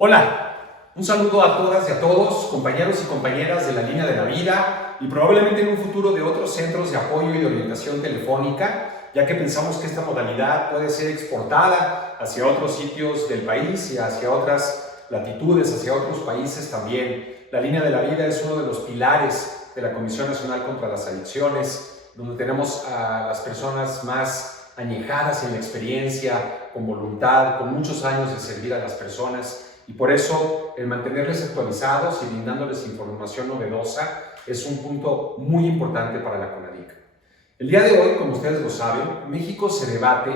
Hola, un saludo a todas y a todos, compañeros y compañeras de la Línea de la Vida y probablemente en un futuro de otros centros de apoyo y de orientación telefónica, ya que pensamos que esta modalidad puede ser exportada hacia otros sitios del país y hacia otras latitudes, hacia otros países también. La Línea de la Vida es uno de los pilares de la Comisión Nacional contra las Adicciones, donde tenemos a las personas más añejadas en la experiencia, con voluntad, con muchos años de servir a las personas. Y por eso el mantenerles actualizados y brindándoles información novedosa es un punto muy importante para la CONADIC. El día de hoy, como ustedes lo saben, México se debate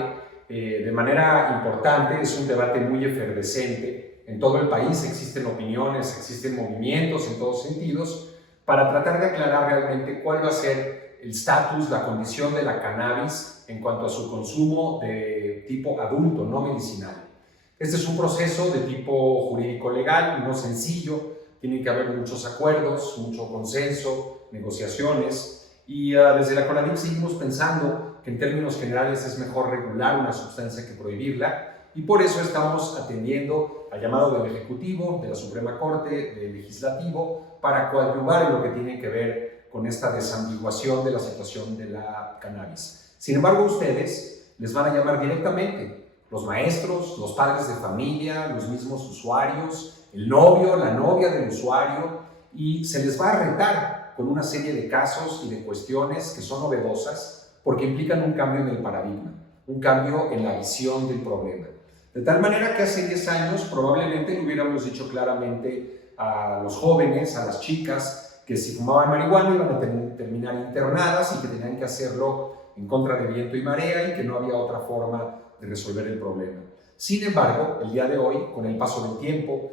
de manera importante, es un debate muy efervescente. En todo el país existen opiniones, existen movimientos en todos sentidos para tratar de aclarar realmente cuál va a ser el estatus, la condición de la cannabis en cuanto a su consumo de tipo adulto, no medicinal. Este es un proceso de tipo jurídico-legal, no sencillo, tiene que haber muchos acuerdos, mucho consenso, negociaciones, y desde la CONADIC seguimos pensando que en términos generales es mejor regular una sustancia que prohibirla, y por eso estamos atendiendo al llamado del Ejecutivo, de la Suprema Corte, del Legislativo, para coadyuvar en lo que tiene que ver con esta desambiguación de la situación de la cannabis. Sin embargo, ustedes les van a llamar directamente, los maestros, los padres de familia, los mismos usuarios, el novio, la novia del usuario, y se les va a retar con una serie de casos y de cuestiones que son novedosas porque implican un cambio en el paradigma, un cambio en la visión del problema. De tal manera que hace 10 años probablemente le hubiéramos dicho claramente a los jóvenes, a las chicas, que si fumaban marihuana iban a terminar internadas y que tenían que hacerlo en contra de viento y marea y que no había otra forma de resolver el problema. Sin embargo, el día de hoy, con el paso del tiempo,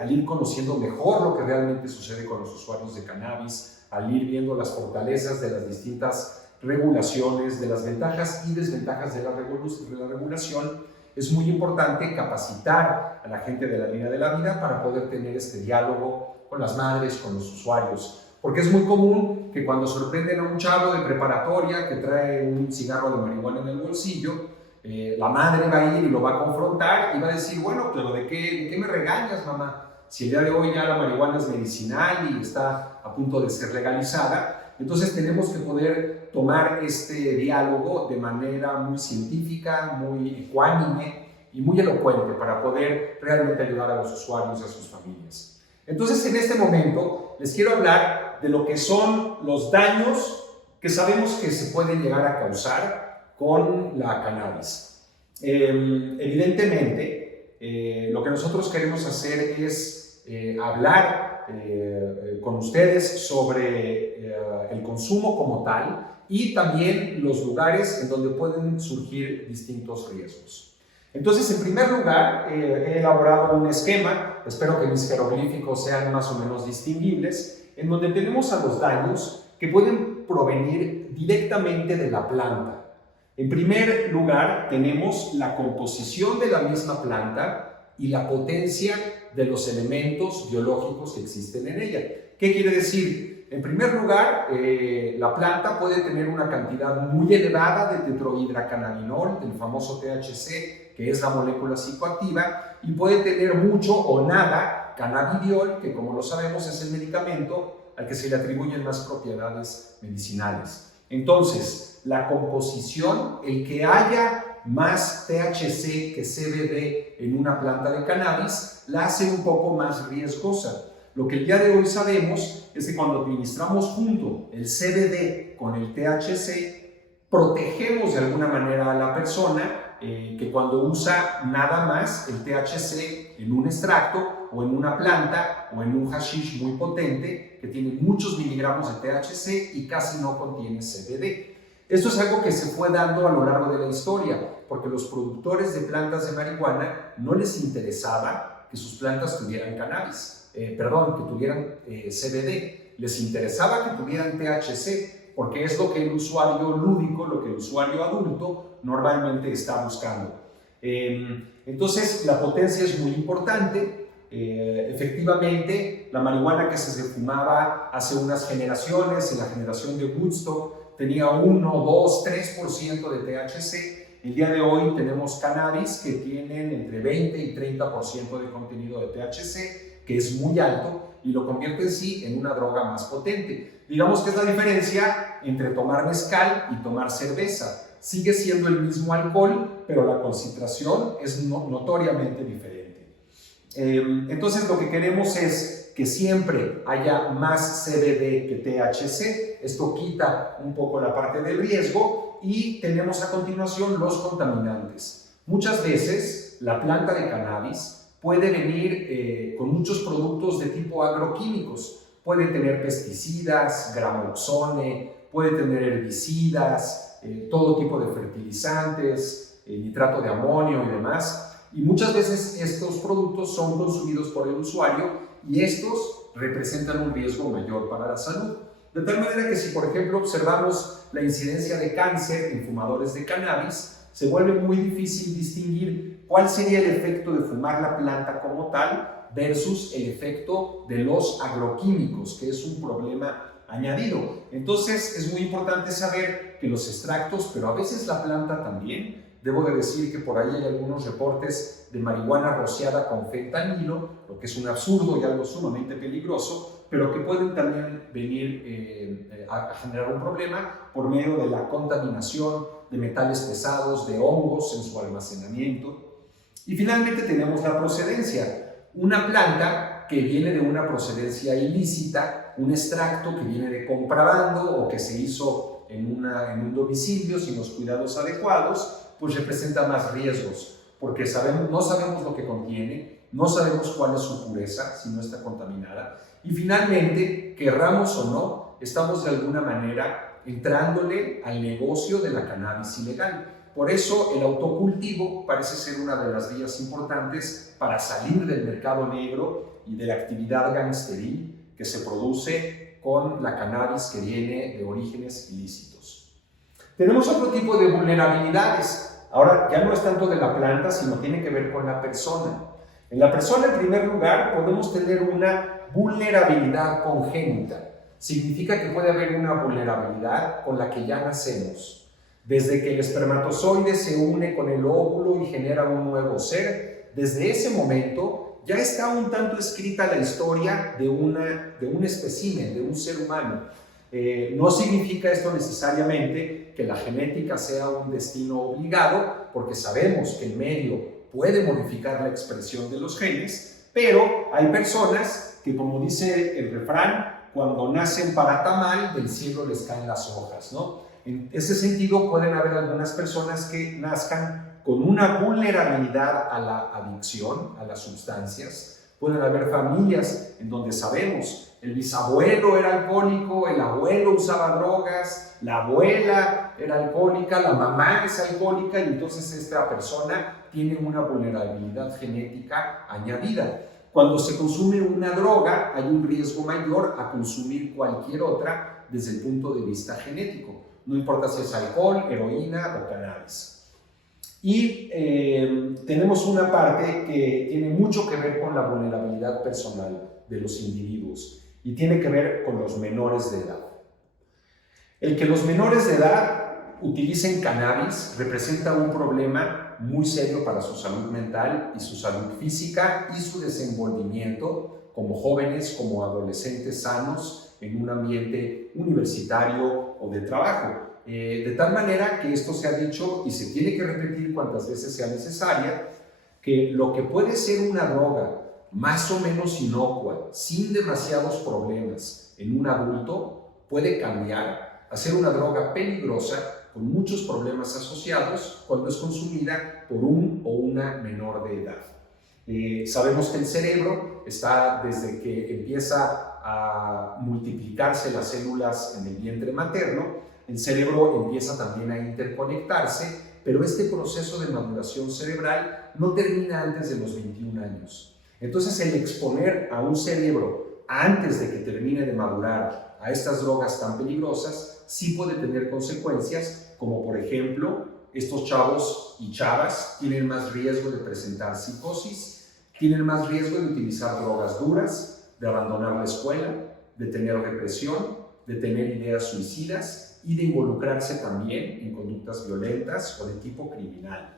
al ir conociendo mejor lo que realmente sucede con los usuarios de cannabis, al ir viendo las fortalezas de las distintas regulaciones, de las ventajas y desventajas de la regulación, es muy importante capacitar a la gente de la Línea de la Vida para poder tener este diálogo con las madres, con los usuarios. Porque es muy común que cuando sorprenden a un chavo de preparatoria que trae un cigarro de marihuana en el bolsillo, la madre va a ir y lo va a confrontar y va a decir, bueno, pero ¿de qué me regañas, mamá? Si el día de hoy ya la marihuana es medicinal y está a punto de ser legalizada. Entonces tenemos que poder tomar este diálogo de manera muy científica, muy ecuánime y muy elocuente para poder realmente ayudar a los usuarios y a sus familias. Entonces, en este momento les quiero hablar de lo que son los daños que sabemos que se pueden llegar a causar con la cannabis. Evidentemente, lo que nosotros queremos hacer es hablar con ustedes sobre el consumo como tal y también los lugares en donde pueden surgir distintos riesgos. Entonces, en primer lugar, he elaborado un esquema, espero que mis jeroglíficos sean más o menos distinguibles, en donde tenemos a los daños que pueden provenir directamente de la planta. En primer lugar, tenemos la composición de la misma planta y la potencia de los elementos biológicos que existen en ella. ¿Qué quiere decir? En primer lugar, la planta puede tener una cantidad muy elevada de tetrohidrocannabinol, el famoso THC, que es la molécula psicoactiva, y puede tener mucho o nada cannabidiol, que como lo sabemos es el medicamento al que se le atribuyen más propiedades medicinales. Entonces, la composición, el que haya más THC que CBD en una planta de cannabis, la hace un poco más riesgosa. Lo que el día de hoy sabemos es que cuando administramos junto el CBD con el THC, protegemos de alguna manera a la persona que cuando usa nada más el THC en un extracto o en una planta o en un hashish muy potente que tiene muchos miligramos de THC y casi no contiene CBD. Esto es algo que se fue dando a lo largo de la historia, porque los productores de plantas de marihuana no les interesaba que sus plantas tuvieran cannabis, que tuvieran CBD, les interesaba que tuvieran THC, porque es lo que el usuario lúdico, lo que el usuario adulto normalmente está buscando. Entonces, la potencia es muy importante. Efectivamente, la marihuana que se fumaba hace unas generaciones, en la generación de Woodstock, tenía 1, 2, 3% de THC. El día de hoy tenemos cannabis que tienen entre 20 y 30% de contenido de THC, que es muy alto y lo convierte en sí en una droga más potente. Digamos que es la diferencia entre tomar mezcal y tomar cerveza. Sigue siendo el mismo alcohol, pero la concentración es notoriamente diferente. Entonces lo que queremos es que siempre haya más CBD que THC. Esto quita un poco la parte del riesgo y tenemos a continuación los contaminantes. Muchas veces la planta de cannabis puede venir con muchos productos de tipo agroquímicos. Puede tener pesticidas, gramoxone, puede tener herbicidas, todo tipo de fertilizantes, nitrato de amonio y demás. Y muchas veces estos productos son consumidos por el usuario y estos representan un riesgo mayor para la salud. De tal manera que si, por ejemplo, observamos la incidencia de cáncer en fumadores de cannabis, se vuelve muy difícil distinguir cuál sería el efecto de fumar la planta como tal versus el efecto de los agroquímicos, que es un problema añadido. Entonces es muy importante saber que los extractos, pero a veces la planta también, debo de decir que por ahí hay algunos reportes de marihuana rociada con fentanilo, lo que es un absurdo y algo sumamente peligroso, pero que pueden también venir a generar un problema por medio de la contaminación de metales pesados, de hongos en su almacenamiento. Y finalmente tenemos la procedencia, una planta que viene de una procedencia ilícita, un extracto que viene de contrabando o que se hizo en un domicilio sin los cuidados adecuados, pues representa más riesgos, porque no sabemos lo que contiene, no sabemos cuál es su pureza si no está contaminada, y finalmente, querramos o no, estamos de alguna manera entrándole al negocio de la cannabis ilegal. Por eso el autocultivo parece ser una de las vías importantes para salir del mercado negro y de la actividad gangsteril que se produce con la cannabis que viene de orígenes ilícitos. Tenemos otro tipo de vulnerabilidades. Ahora ya no es tanto de la planta, sino tiene que ver con la persona. En la persona, en primer lugar, podemos tener una vulnerabilidad congénita. Significa que puede haber una vulnerabilidad con la que ya nacemos. Desde que el espermatozoide se une con el óvulo y genera un nuevo ser, desde ese momento ya está un tanto escrita la historia de un espécimen, de un ser humano. No significa esto necesariamente que la genética sea un destino obligado, porque sabemos que el medio puede modificar la expresión de los genes, pero hay personas que, como dice el refrán, cuando nacen para tamal, del cielo les caen las hojas, ¿no? En ese sentido, pueden haber algunas personas que nazcan con una vulnerabilidad a la adicción, a las sustancias. Pueden haber familias en donde sabemos el bisabuelo era alcohólico, el abuelo usaba drogas, la abuela era alcohólica, la mamá es alcohólica, y entonces esta persona tiene una vulnerabilidad genética añadida. Cuando se consume una droga, hay un riesgo mayor a consumir cualquier otra desde el punto de vista genético. No importa si es alcohol, heroína o cannabis. Y tenemos una parte que tiene mucho que ver con la vulnerabilidad personal de los individuos y tiene que ver con los menores de edad. El que los menores de edad utilicen cannabis representa un problema muy serio para su salud mental y su salud física y su desenvolvimiento como jóvenes, como adolescentes sanos en un ambiente universitario o de trabajo. De tal manera que esto se ha dicho y se tiene que repetir cuantas veces sea necesaria, que lo que puede ser una droga más o menos inocua, sin demasiados problemas en un adulto, puede cambiar a ser una droga peligrosa con muchos problemas asociados cuando es consumida por un o una menor de edad. Sabemos que el cerebro está desde que empieza a multiplicarse las células en el vientre materno, el cerebro empieza también a interconectarse, pero este proceso de maduración cerebral no termina antes de los 21 años. Entonces, el exponer a un cerebro antes de que termine de madurar a estas drogas tan peligrosas sí puede tener consecuencias, como por ejemplo, estos chavos y chavas tienen más riesgo de presentar psicosis, tienen más riesgo de utilizar drogas duras, de abandonar la escuela, de tener depresión, de tener ideas suicidas y de involucrarse también en conductas violentas o de tipo criminal.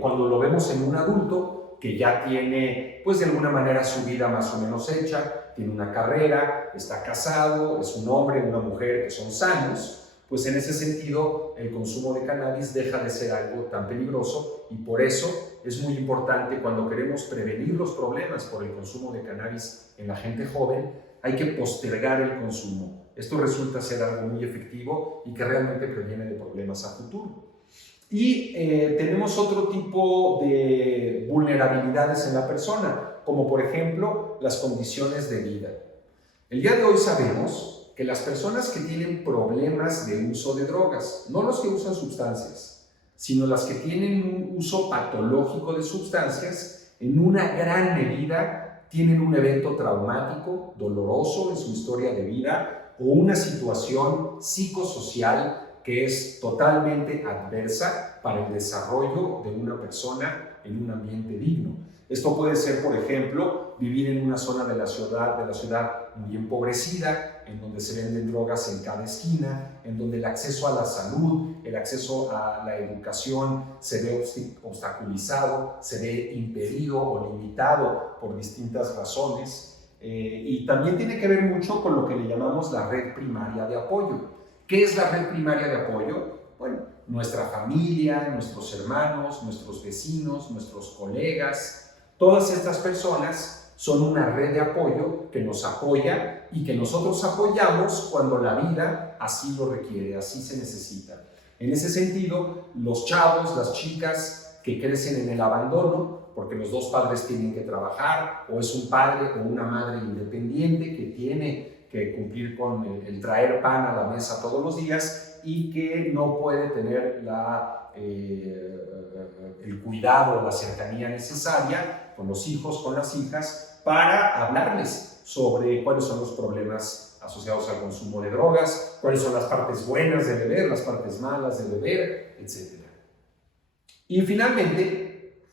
Cuando lo vemos en un adulto que ya tiene, pues de alguna manera, su vida más o menos hecha, tiene una carrera, está casado, es un hombre, una mujer que son sanos, pues en ese sentido el consumo de cannabis deja de ser algo tan peligroso, y por eso es muy importante, cuando queremos prevenir los problemas por el consumo de cannabis en la gente joven, hay que postergar el consumo. Esto resulta ser algo muy efectivo y que realmente previene de problemas a futuro. Y tenemos otro tipo de vulnerabilidades en la persona, como por ejemplo las condiciones de vida. El día de hoy sabemos que las personas que tienen problemas de uso de drogas, no los que usan sustancias, sino las que tienen un uso patológico de sustancias, en una gran medida tienen un evento traumático, doloroso en su historia de vida, o una situación psicosocial que es totalmente adversa para el desarrollo de una persona en un ambiente digno. Esto puede ser, por ejemplo, vivir en una zona de la ciudad muy empobrecida, en donde se venden drogas en cada esquina, en donde el acceso a la salud, el acceso a la educación se ve obstaculizado, se ve impedido o limitado por distintas razones. Y también tiene que ver mucho con lo que le llamamos la red primaria de apoyo. ¿Qué es la red primaria de apoyo? Bueno, nuestra familia, nuestros hermanos, nuestros vecinos, nuestros colegas, todas estas personas son una red de apoyo que nos apoya y que nosotros apoyamos cuando la vida así lo requiere, así se necesita. En ese sentido, los chavos, las chicas que crecen en el abandono, porque los dos padres tienen que trabajar, o es un padre o una madre independiente que tiene que cumplir con el traer pan a la mesa todos los días y que no puede tener el cuidado, la cercanía necesaria con los hijos, con las hijas, para hablarles sobre cuáles son los problemas asociados al consumo de drogas, cuáles son las partes buenas de beber, las partes malas de beber, etc. Y finalmente,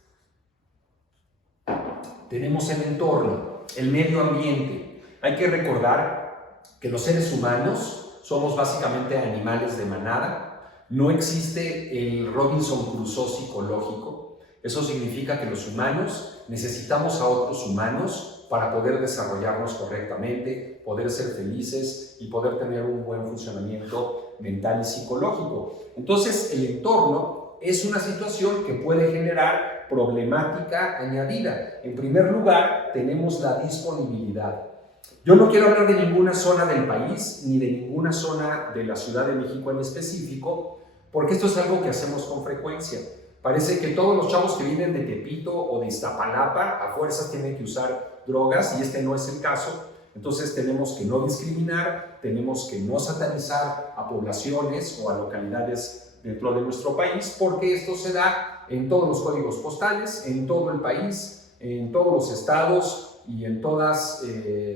tenemos el entorno, el medio ambiente. Hay que recordar que los seres humanos somos básicamente animales de manada. No existe el Robinson Crusoe psicológico. Eso significa que los humanos necesitamos a otros humanos para poder desarrollarnos correctamente, poder ser felices y poder tener un buen funcionamiento mental y psicológico. Entonces, el entorno es una situación que puede generar problemática añadida. En primer lugar, tenemos la disponibilidad. Yo no quiero hablar de ninguna zona del país, ni de ninguna zona de la Ciudad de México en específico, porque esto es algo que hacemos con frecuencia. Parece que todos los chavos que vienen de Tepito o de Iztapalapa a fuerzas tienen que usar drogas, y este no es el caso. Entonces tenemos que no discriminar, tenemos que no satanizar a poblaciones o a localidades dentro de nuestro país, porque esto se da en todos los códigos postales, en todo el país, en todos los estados y en todas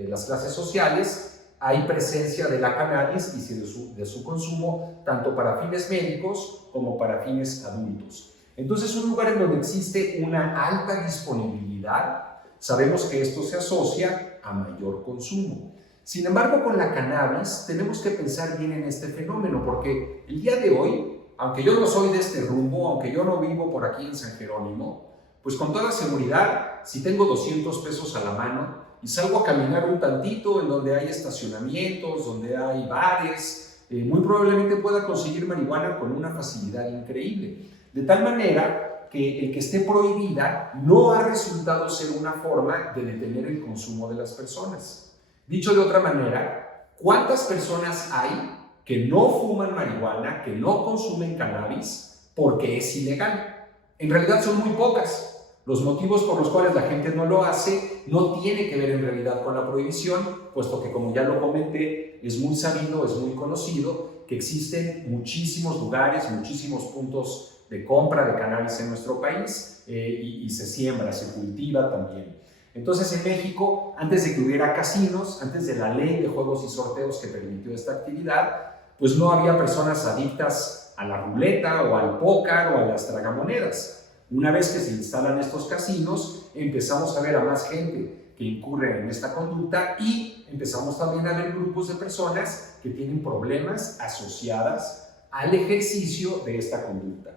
las clases sociales. Hay presencia de la cannabis y de su consumo, tanto para fines médicos como para fines adultos. Entonces, un lugar en donde existe una alta disponibilidad, sabemos que esto se asocia a mayor consumo. Sin embargo, con la cannabis tenemos que pensar bien en este fenómeno, porque el día de hoy, aunque yo no soy de este rumbo, aunque yo no vivo por aquí en San Jerónimo, pues con toda seguridad, si tengo 200 pesos a la mano y salgo a caminar un tantito en donde hay estacionamientos, donde hay bares, muy probablemente pueda conseguir marihuana con una facilidad increíble. De tal manera que el que esté prohibida no ha resultado ser una forma de detener el consumo de las personas. Dicho de otra manera, ¿cuántas personas hay que no fuman marihuana, que no consumen cannabis porque es ilegal? En realidad son muy pocas. Los motivos por los cuales la gente no lo hace no tiene que ver en realidad con la prohibición, puesto que, como ya lo comenté, es muy sabido, es muy conocido que existen muchísimos lugares, muchísimos puntos de compra de cannabis en nuestro país, y se siembra, se cultiva también. Entonces, en México, antes de que hubiera casinos, antes de la ley de juegos y sorteos que permitió esta actividad, pues no había personas adictas a la ruleta o al póker o a las tragamonedas. Una vez que se instalan estos casinos, empezamos a ver a más gente que incurre en esta conducta, y empezamos también a ver grupos de personas que tienen problemas asociadas al ejercicio de esta conducta.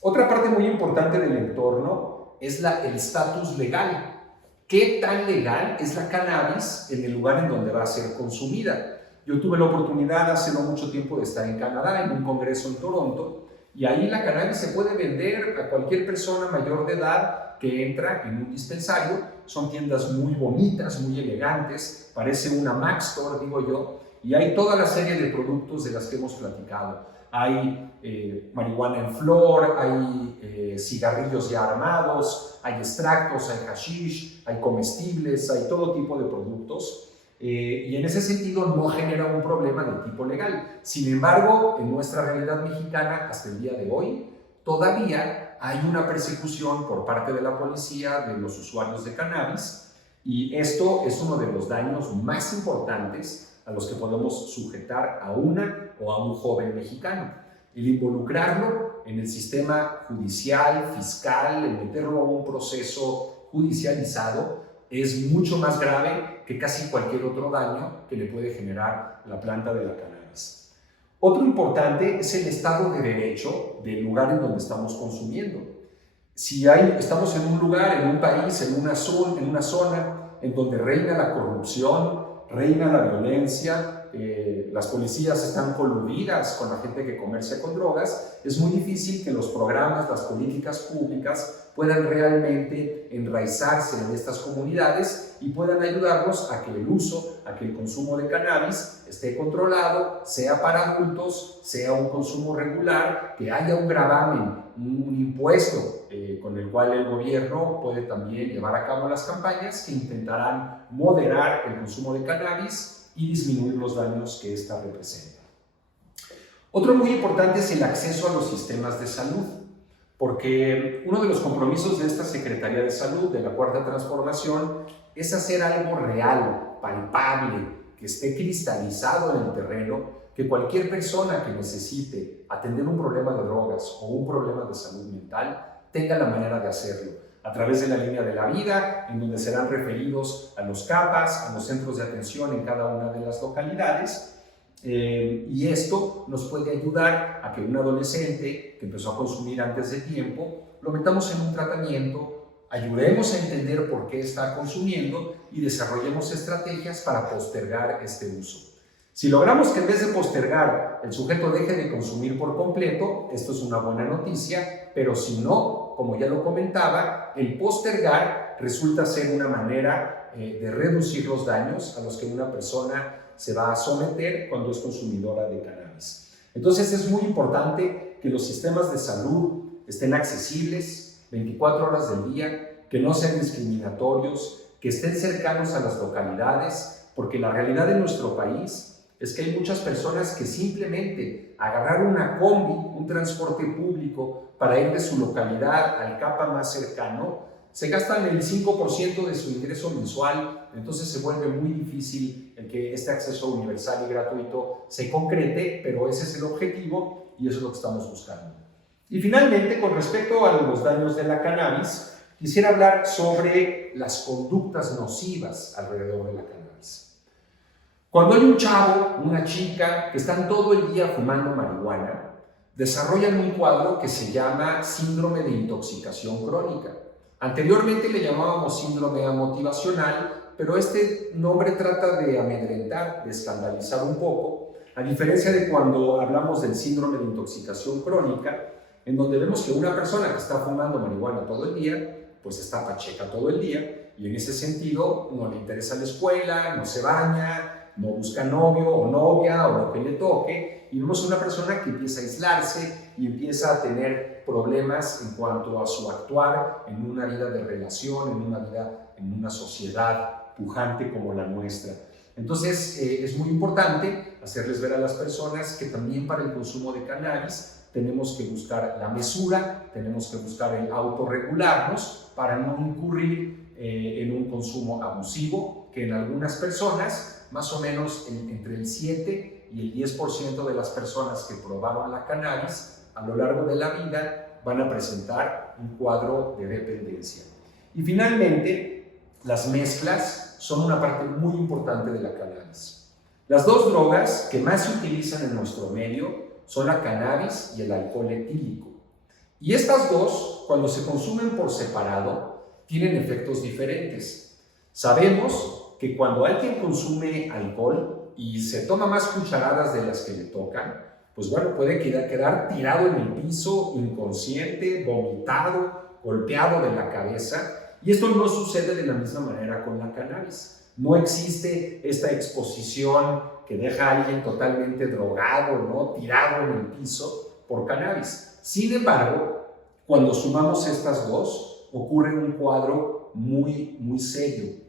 Otra parte muy importante del entorno es el estatus legal. ¿Qué tan legal es la cannabis en el lugar en donde va a ser consumida? Yo tuve la oportunidad hace no mucho tiempo de estar en Canadá, en un congreso en Toronto, y ahí la cannabis se puede vender a cualquier persona mayor de edad que entra en un dispensario. Son tiendas muy bonitas, muy elegantes, parece una Mac Store, digo yo, y hay toda la serie de productos de las que hemos platicado. Hay marihuana en flor, hay cigarrillos ya armados, hay extractos, hay hashish, hay comestibles, hay todo tipo de productos. Y en ese sentido no genera un problema de tipo legal. Sin embargo, en nuestra realidad mexicana, hasta el día de hoy, todavía hay una persecución por parte de la policía de los usuarios de cannabis, y esto es uno de los daños más importantes a los que podemos sujetar a una o a un joven mexicano. El involucrarlo en el sistema judicial, fiscal, el meterlo a un proceso judicializado, es mucho más grave que casi cualquier otro daño que le puede generar la planta de la cannabis. Otro importante es el Estado de Derecho del lugar en donde estamos consumiendo. Si estamos en un lugar, en un país, en una zona en donde reina la corrupción, reina la violencia, las policías están coludidas con la gente que comercia con drogas, es muy difícil que los programas, las políticas públicas puedan realmente enraizarse en estas comunidades y puedan ayudarnos a que el uso, a que el consumo de cannabis esté controlado, sea para adultos, sea un consumo regular, que haya un gravamen, un impuesto con el cual el gobierno puede también llevar a cabo las campañas que intentarán moderar el consumo de cannabis y disminuir los daños que ésta representa. Otro muy importante es el acceso a los sistemas de salud, porque uno de los compromisos de esta Secretaría de Salud, de la Cuarta Transformación, es hacer algo real, palpable, que esté cristalizado en el terreno, que cualquier persona que necesite atender un problema de drogas o un problema de salud mental tenga la manera de hacerlo, a través de la línea de la vida, en donde serán referidos a los CAPAS, a los centros de atención en cada una de las localidades, y esto nos puede ayudar a que un adolescente que empezó a consumir antes de tiempo, lo metamos en un tratamiento, ayudemos a entender por qué está consumiendo y desarrollemos estrategias para postergar este uso. Si logramos que en vez de postergar el sujeto deje de consumir por completo, esto es una buena noticia, pero si no, como ya lo comentaba, el postergar resulta ser una manera de reducir los daños a los que una persona se va a someter cuando es consumidora de cannabis. Entonces es muy importante que los sistemas de salud estén accesibles 24 horas del día, que no sean discriminatorios, que estén cercanos a las localidades, porque la realidad de nuestro país es que hay muchas personas que simplemente agarrar una combi, un transporte público, para ir de su localidad al CAPA más cercano, se gastan el 5% de su ingreso mensual, entonces se vuelve muy difícil el que este acceso universal y gratuito se concrete, pero ese es el objetivo y eso es lo que estamos buscando. Y finalmente, con respecto a los daños de la cannabis, quisiera hablar sobre las conductas nocivas alrededor de la cannabis. Cuando hay un chavo, una chica, que están todo el día fumando marihuana, desarrollan un cuadro que se llama síndrome de intoxicación crónica. Anteriormente le llamábamos síndrome amotivacional, pero este nombre trata de amedrentar, de escandalizar un poco, a diferencia de cuando hablamos del síndrome de intoxicación crónica, en donde vemos que una persona que está fumando marihuana todo el día, pues está pacheca todo el día, y en ese sentido no le interesa la escuela, no se baña, no busca novio o novia o lo que le toque, y vemos una persona que empieza a aislarse y empieza a tener problemas en cuanto a su actuar en una vida de relación, en una vida, en una sociedad pujante como la nuestra. Entonces es muy importante hacerles ver a las personas que también para el consumo de cannabis tenemos que buscar la mesura, tenemos que buscar el autorregularnos para no incurrir en un consumo abusivo, que en algunas personas, más o menos entre el 7 y el 10% de las personas que probaron la cannabis a lo largo de la vida van a presentar un cuadro de dependencia. Y finalmente, las mezclas son una parte muy importante de la cannabis. Las dos drogas que más se utilizan en nuestro medio son la cannabis y el alcohol etílico. Y estas dos, cuando se consumen por separado, tienen efectos diferentes. Sabemos que cuando alguien consume alcohol y se toma más cucharadas de las que le tocan, pues bueno, puede quedar tirado en el piso, inconsciente, vomitado, golpeado de la cabeza. Y esto no sucede de la misma manera con la cannabis. No existe esta exposición que deja a alguien totalmente drogado, ¿no? Tirado en el piso por cannabis. Sin embargo, cuando sumamos estas dos, ocurre un cuadro muy serio.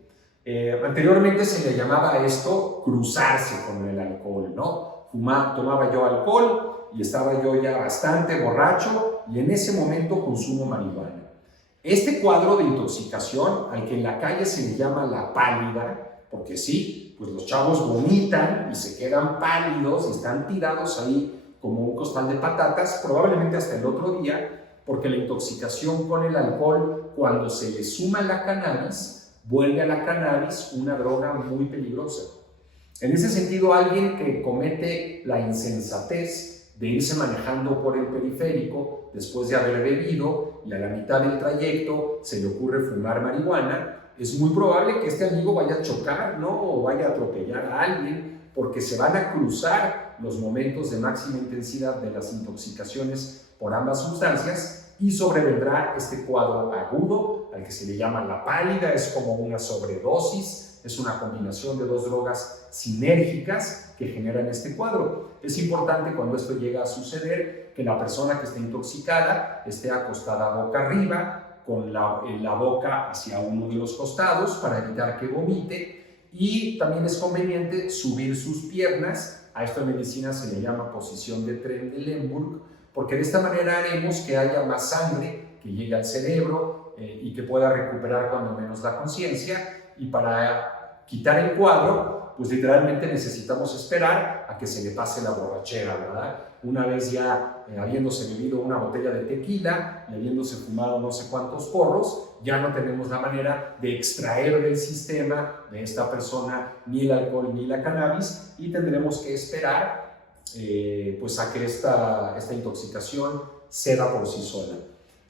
Anteriormente se le llamaba a esto cruzarse con el alcohol, ¿no? Tomaba yo alcohol y estaba yo ya bastante borracho y en ese momento consumo marihuana. Este cuadro de intoxicación, al que en la calle se le llama la pálida, porque sí, pues los chavos vomitan y se quedan pálidos y están tirados ahí como un costal de patatas, probablemente hasta el otro día, porque la intoxicación con el alcohol, cuando se le suma la cannabis, vuelve a la cannabis una droga muy peligrosa. En ese sentido, alguien que comete la insensatez de irse manejando por el periférico después de haber bebido y a la mitad del trayecto se le ocurre fumar marihuana, es muy probable que este amigo vaya a chocar, ¿no? O vaya a atropellar a alguien, porque se van a cruzar los momentos de máxima intensidad de las intoxicaciones por ambas sustancias y sobrevendrá este cuadro agudo al que se le llama la pálida. Es como una sobredosis, es una combinación de dos drogas sinérgicas que generan este cuadro. Es importante cuando esto llega a suceder que la persona que esté intoxicada esté acostada boca arriba, con la boca hacia uno de los costados para evitar que vomite, y también es conveniente subir sus piernas. A esto en medicina se le llama posición de Trendelenburg, porque de esta manera haremos que haya más sangre que llegue al cerebro y que pueda recuperar cuando menos la conciencia. Y para quitar el cuadro, pues literalmente necesitamos esperar a que se le pase la borrachera, ¿verdad? Una vez ya habiéndose bebido una botella de tequila y habiéndose fumado no sé cuántos porros, ya no tenemos la manera de extraer del sistema de esta persona ni el alcohol ni la cannabis, y tendremos que esperar pues a que esta intoxicación ceda por sí sola.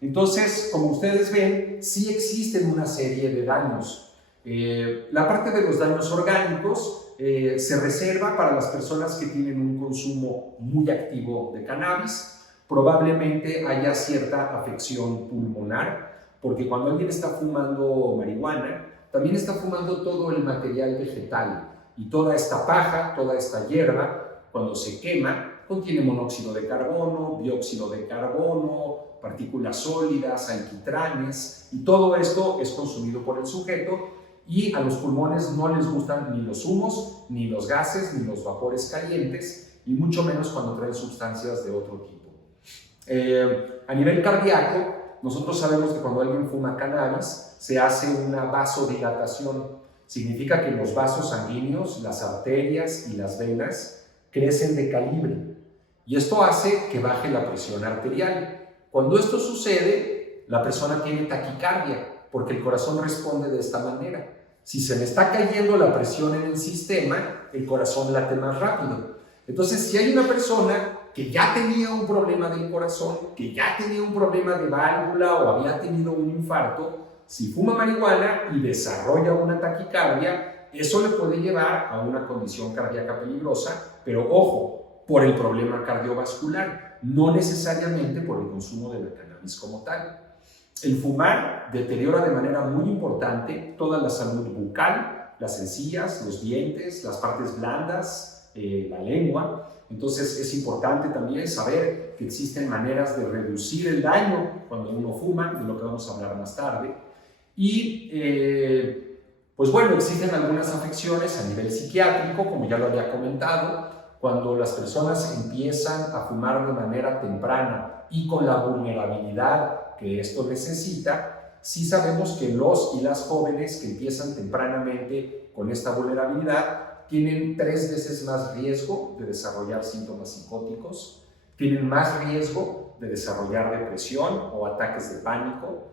Entonces, como ustedes ven, sí existen una serie de daños. La parte de los daños orgánicos se reserva para las personas que tienen un consumo muy activo de cannabis. Probablemente haya cierta afección pulmonar, porque cuando alguien está fumando marihuana, también está fumando todo el material vegetal, y toda esta paja, toda esta hierba, cuando se quema, contiene monóxido de carbono, dióxido de carbono, partículas sólidas, alquitranes, y todo esto es consumido por el sujeto, y a los pulmones no les gustan ni los humos, ni los gases, ni los vapores calientes, y mucho menos cuando traen sustancias de otro tipo. A nivel cardíaco, nosotros sabemos que cuando alguien fuma cannabis se hace una vasodilatación. Significa que los vasos sanguíneos, las arterias y las venas crecen de calibre, y esto hace que baje la presión arterial. Cuando esto sucede, la persona tiene taquicardia, porque el corazón responde de esta manera. Si se me está cayendo la presión en el sistema, el corazón late más rápido. Entonces, si hay una persona que ya tenía un problema del corazón, que ya tenía un problema de válvula o había tenido un infarto, si fuma marihuana y desarrolla una taquicardia, eso le puede llevar a una condición cardíaca peligrosa, pero ojo, por el problema cardiovascular, no necesariamente por el consumo de la cannabis como tal. El fumar deteriora de manera muy importante toda la salud bucal, las encías, los dientes, las partes blandas, la lengua. Entonces es importante también saber que existen maneras de reducir el daño cuando uno fuma, de lo que vamos a hablar más tarde. Y pues bueno, existen algunas afecciones a nivel psiquiátrico, como ya lo había comentado. Cuando las personas empiezan a fumar de manera temprana y con la vulnerabilidad que esto necesita, sí sabemos que los y las jóvenes que empiezan tempranamente con esta vulnerabilidad tienen 3 veces más riesgo de desarrollar síntomas psicóticos, tienen más riesgo de desarrollar depresión o ataques de pánico,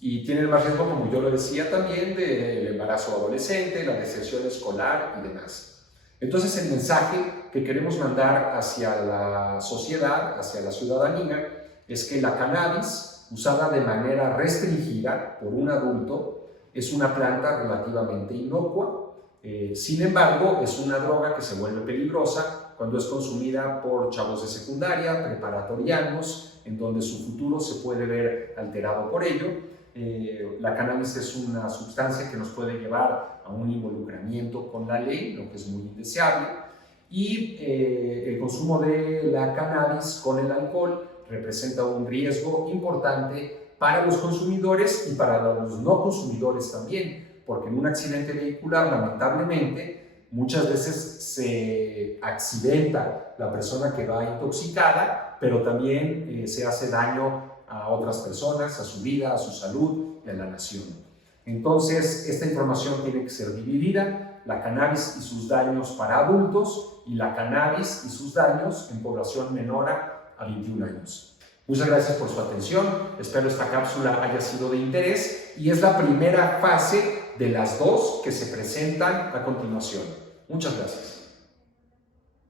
y tienen más riesgo, como yo lo decía también, del embarazo adolescente, la deserción escolar y demás. Entonces el mensaje que queremos mandar hacia la sociedad, hacia la ciudadanía, es que la cannabis, usada de manera restringida por un adulto, es una planta relativamente inocua. Sin embargo, es una droga que se vuelve peligrosa cuando es consumida por chavos de secundaria, preparatorianos, en donde su futuro se puede ver alterado por ello. La cannabis es una sustancia que nos puede llevar a un involucramiento con la ley, lo que es muy indeseable, y el consumo de la cannabis con el alcohol representa un riesgo importante para los consumidores y para los no consumidores también, porque en un accidente vehicular, lamentablemente, muchas veces se accidenta la persona que va intoxicada, pero también se hace daño a otras personas, a su vida, a su salud y a la nación. Entonces, esta información tiene que ser dividida: la cannabis y sus daños para adultos y la cannabis y sus daños en población menor a 21 años. Muchas gracias por su atención, espero esta cápsula haya sido de interés y es la primera fase de las dos que se presentan a continuación. Muchas gracias.